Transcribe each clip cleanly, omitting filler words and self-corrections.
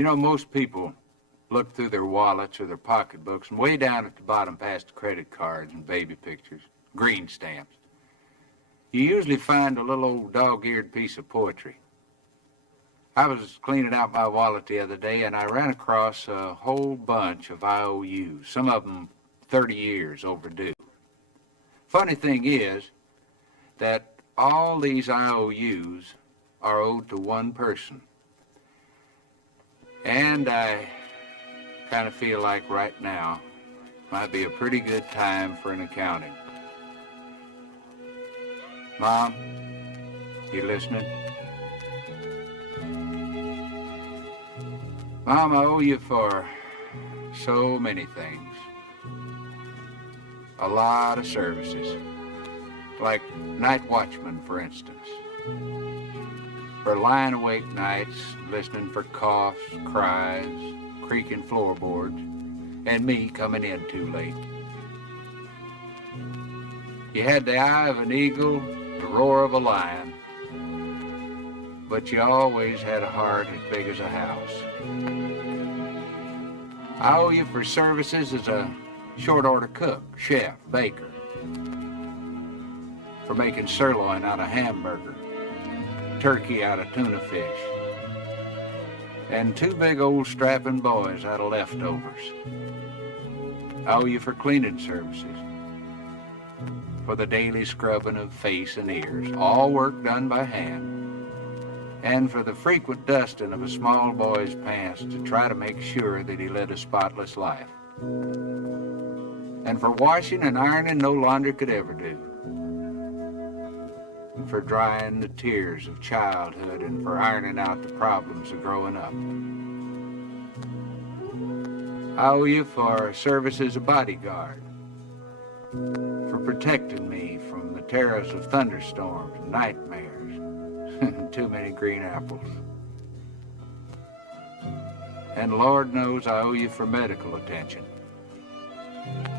You know, most people look through their wallets or their pocketbooks, and way down at the bottom past the credit cards and baby pictures, green stamps, you usually find a little old dog-eared piece of poetry. I was cleaning out my wallet the other day, and I ran across a whole bunch of IOUs, some of them 30 years overdue. Funny thing is that all these IOUs are owed to one person. And I kind of feel like right now might be a pretty good time for an accounting. Mom, you listening? Mom, I owe you for so many things. A lot of services. Like night watchman, for instance. For lying awake nights, listening for coughs, cries, creaking floorboards, and me coming in too late. You had the eye of an eagle, the roar of a lion, but you always had a heart as big as a house. I owe you for services as a short-order cook, chef, baker, for making sirloin out of hamburger, turkey out of tuna fish, and two big old strapping boys out of leftovers. I owe you for cleaning services, for the daily scrubbing of face and ears, all work done by hand, and for the frequent dusting of a small boy's pants to try to make sure that he led a spotless life, and for washing and ironing no laundry could ever do, and for drying the tears of childhood, and for ironing out the problems of growing up. I owe you for service as a bodyguard, for protecting me from the terrors of thunderstorms and nightmares and too many green apples. And Lord knows I owe you for medical attention,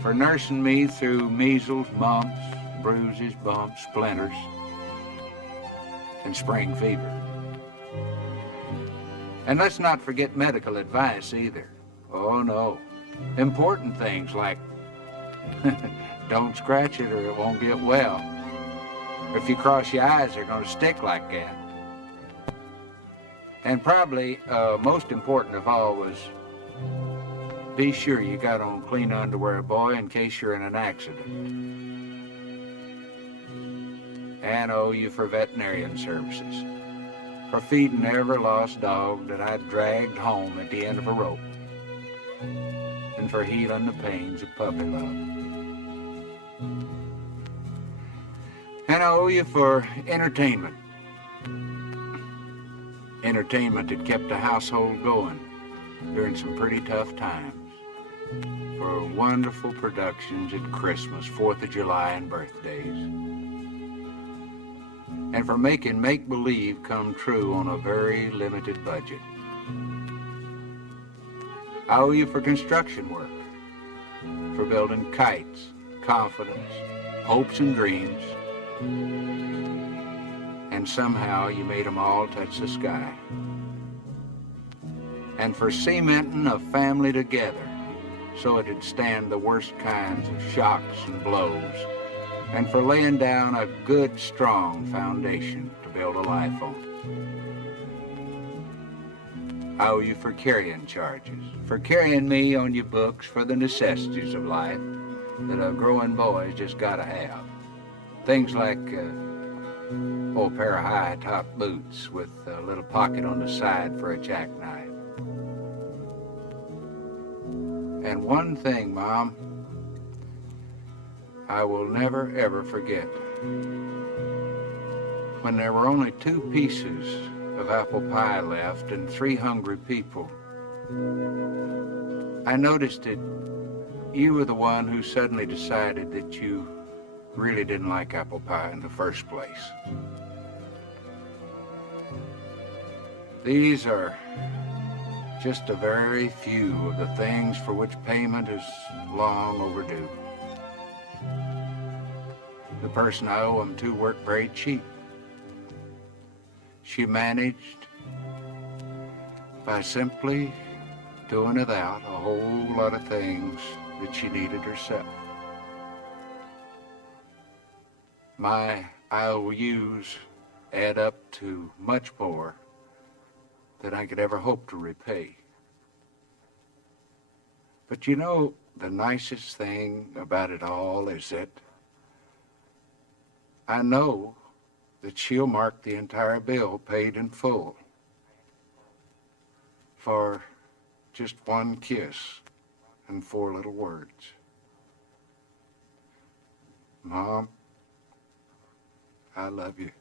for nursing me through measles, mumps, bruises, bumps, splinters, and spring fever. And let's not forget medical advice either. Oh no, important things like don't scratch it or it won't get well. Or if you cross your eyes, they're going to stick like that. And probably most important of all was be sure you got on clean underwear, boy, in case you're in an accident. And owe you for veterinarian services, for feeding every lost dog that I dragged home at the end of a rope, and for healing the pains of puppy love. And I owe you for entertainment. Entertainment that kept the household going during some pretty tough times. For wonderful productions at Christmas, 4th of July, and birthdays. And for making make-believe come true on a very limited budget. I owe you for construction work, for building kites, confidence, hopes and dreams, and somehow you made them all touch the sky. And for cementing a family together so it'd stand the worst kinds of shocks and blows, and for laying down a good, strong foundation to build a life on. I owe you for carrying charges, for carrying me on your books for the necessities of life that a growing boy's just gotta have. Things like a pair of high-top boots with a little pocket on the side for a jackknife. And one thing, Mom, I will never, ever forget. When there were only 2 pieces of apple pie left and 3 hungry people, I noticed that you were the one who suddenly decided that you really didn't like apple pie in the first place. These are just a very few of the things for which payment is long overdue. The person I owe them to worked very cheap. She managed by simply doing without a whole lot of things that she needed herself. My IOUs add up to much more than I could ever hope to repay. But you know, the nicest thing about it all is that I know that she'll mark the entire bill paid in full for just one kiss and 4 little words. Mom, I love you.